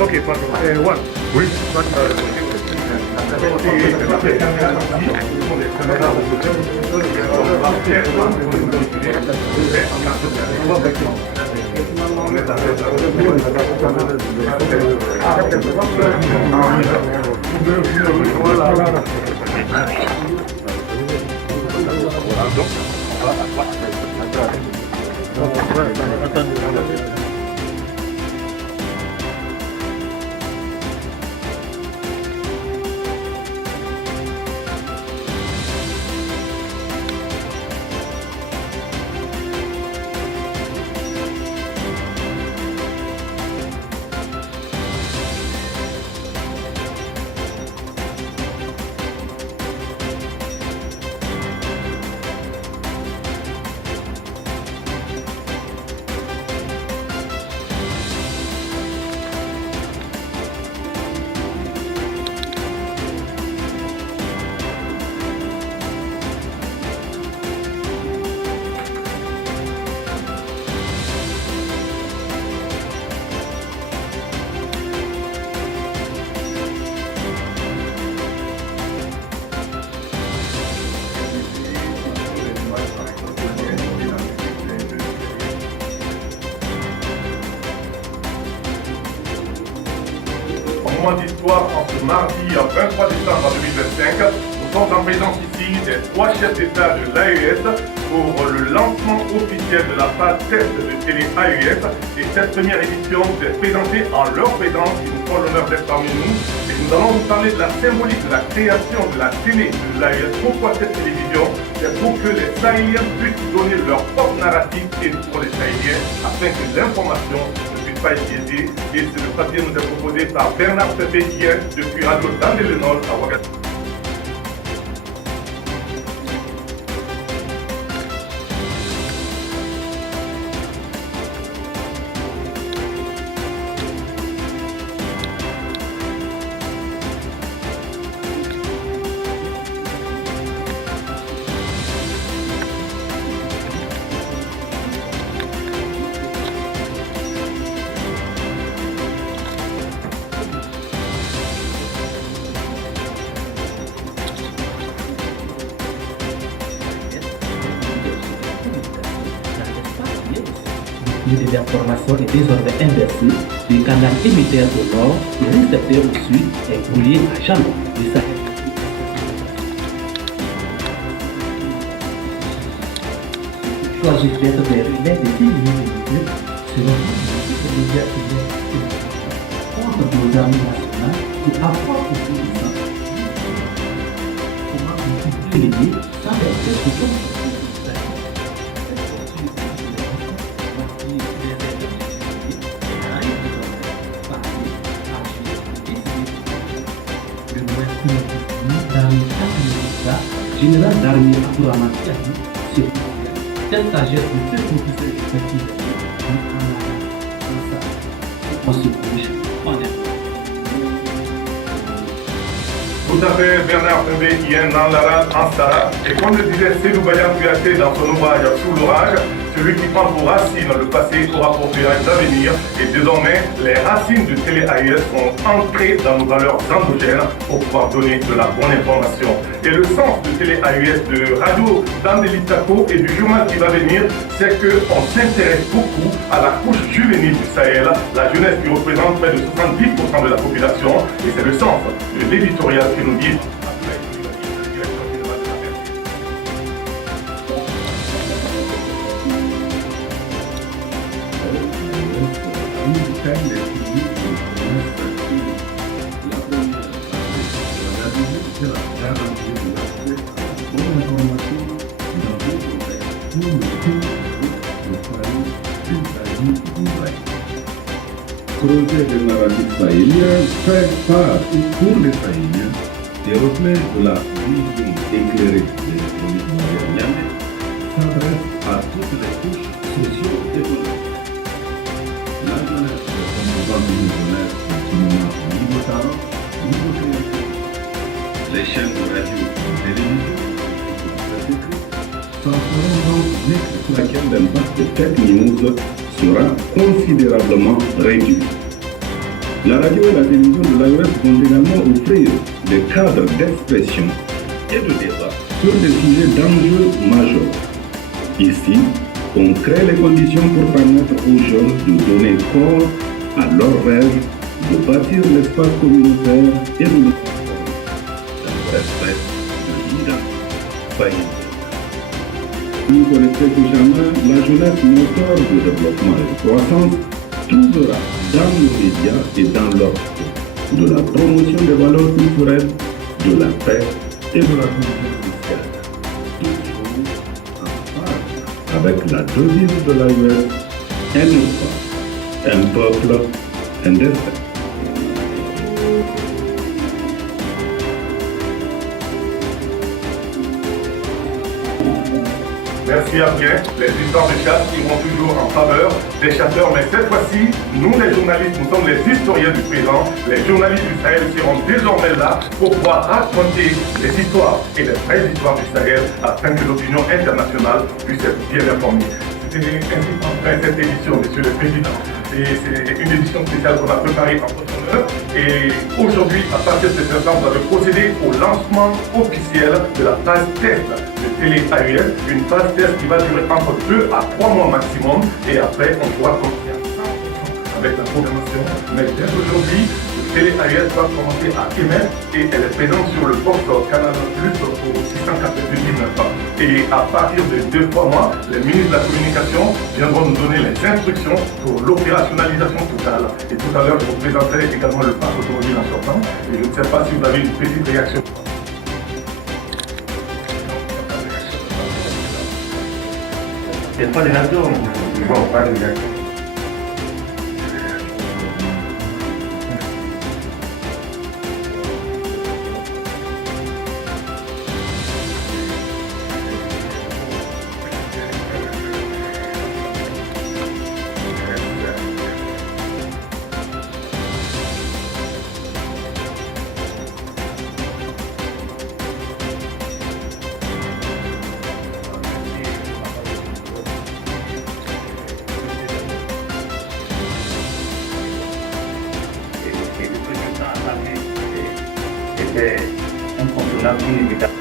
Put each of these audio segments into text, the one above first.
Ok, pardon. One. Oui. D'histoire en ce mardi 23 décembre 2025. Nous sommes en présence ici des 3 chefs d'État de l'AES pour le lancement officiel de la phase test de télé AES. Et cette première édition vous est présentée en leur présence. Ils nous font l'honneur d'être parmi nous. Et nous allons vous parler de la symbolique de la création de la télé de l'AES. Pourquoi cette télévision? C'est pour que les Sahéliens puissent donner leur propre narrative et pour les Sahéliens afin que l'information pas biaisé, et le papier nous est proposé par Bernard Pépé-Dien depuis Radio Dandé-le-Nord à Ouagadougou. Des informations est désormais inversée du canal émetteur au nord et récepteur au sud est brouillé à jamais du Sahel. Choisir d'être des relais de 10 millions de minutes selon contre nos armées nationales qui apportent au pouvoir. Comment privilégier sans verser sous forme. Général d'armée Abdourahmane Tiani, c'est tel stagiaire de 2 officiers respectifs on se bouge, on est. Tout à fait, Bernard Pembe, Yen, Nanlara, Ansara. Et comme le disait Sédou Bayan Kouyaté dans son ouvrage Sous l'orage, celui qui prend pour racine le passé aura pour péril l'avenir. Et désormais, les racines du télé-AIS sont ancrées dans nos valeurs endogènes pour pouvoir donner de la bonne information. Et le sens du télé-AIS de Radio Dandelitako et du journal qui va venir, c'est qu'on s'intéresse beaucoup à la couche juvénile du Sahel, la jeunesse qui représente près de 70% de la population. Et c'est le sens de l'éditorial qui nous dit. Projet de narratif sahélien fait part pour les Sahéliens des reflets de la vision éclairée des économies nigériennes s'adresse à toutes les couches socio-économiques. La jeunesse, comme une jeunesse qui nous niveau talent, niveau création. Les chaînes de radio et de télévision s'en feront donc vite pour laquelle l'impact de tech news sera considérablement réduit. La radio et la télévision de l'AES vont également offrir des cadres d'expression et de débat sur des sujets d'enjeux majeurs. Ici, on crée les conditions pour permettre aux jeunes de donner corps à leurs rêves, de bâtir l'espace communautaire et de le transformer dans le respect de l'identité. Plus connectée que jamais, la jeunesse moteur de développement et de croissance trouvera dans nos médias et dans l'offre de la promotion des valeurs culturelles, de la paix et de la culture sociale. Toujours en phase avec la devise de l'AES, un peuple, un destin. Merci à bien, les histoires de chasse iront toujours en faveur des chasseurs, mais cette fois-ci, nous les journalistes, nous sommes les historiens du présent. Les journalistes du Sahel seront désormais là pour pouvoir raconter les histoires et les vraies histoires du Sahel afin que l'opinion internationale puisse être bien informée. C'était ainsi qu'enfin cette édition, Monsieur le Président. C'est une édition spéciale qu'on a préparée en profondeur. Et aujourd'hui, à partir de cet instant, vous allez procéder au lancement officiel de la phase test de télé-AES. Une phase test qui va durer entre 2 à 3 mois maximum. Et après, on pourra continuer avec la programmation. Mais dès aujourd'hui, télé-AES va commencer à émettre et elle est présente sur le box Canal Plus pour 699 ans. Et à partir de 2-3 mois, les ministres de la communication viendront nous donner les instructions pour l'opérationnalisation totale. Et tout à l'heure, je vous présenterai également le parc automobile en sortant. Et je ne sais pas si vous avez une petite réaction. Il n'y a pas de réaction. Bon, pas de réaction. C'était incontournable, inévitable.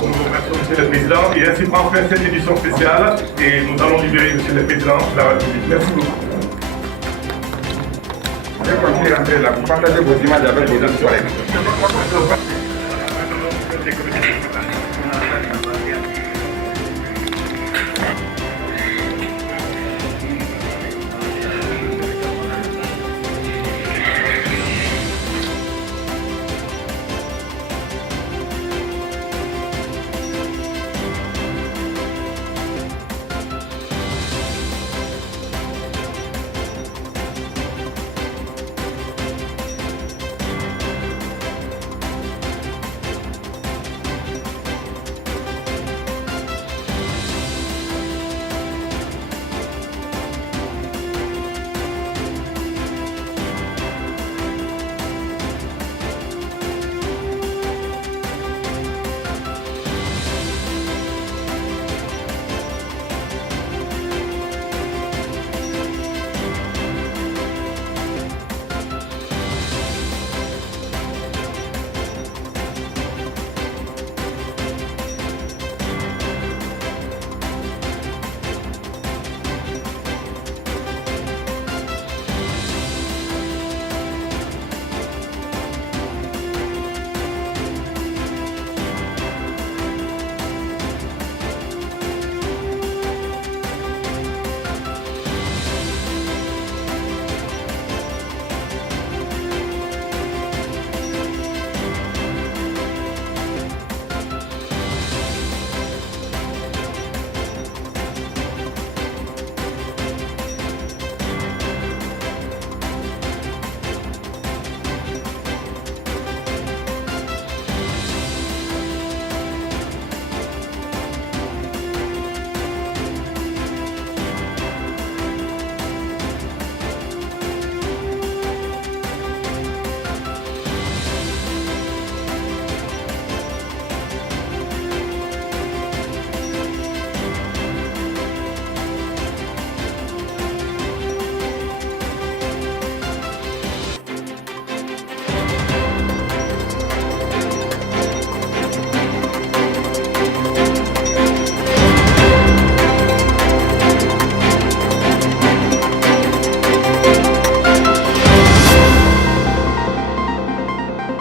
Nous vous remercions, Monsieur le Président, et ainsi prend fin cette édition spéciale et nous allons libérer Monsieur le Président de la République. Merci beaucoup. Je vais continuer à rentrer là pour partager vos images avec vos autres collègues.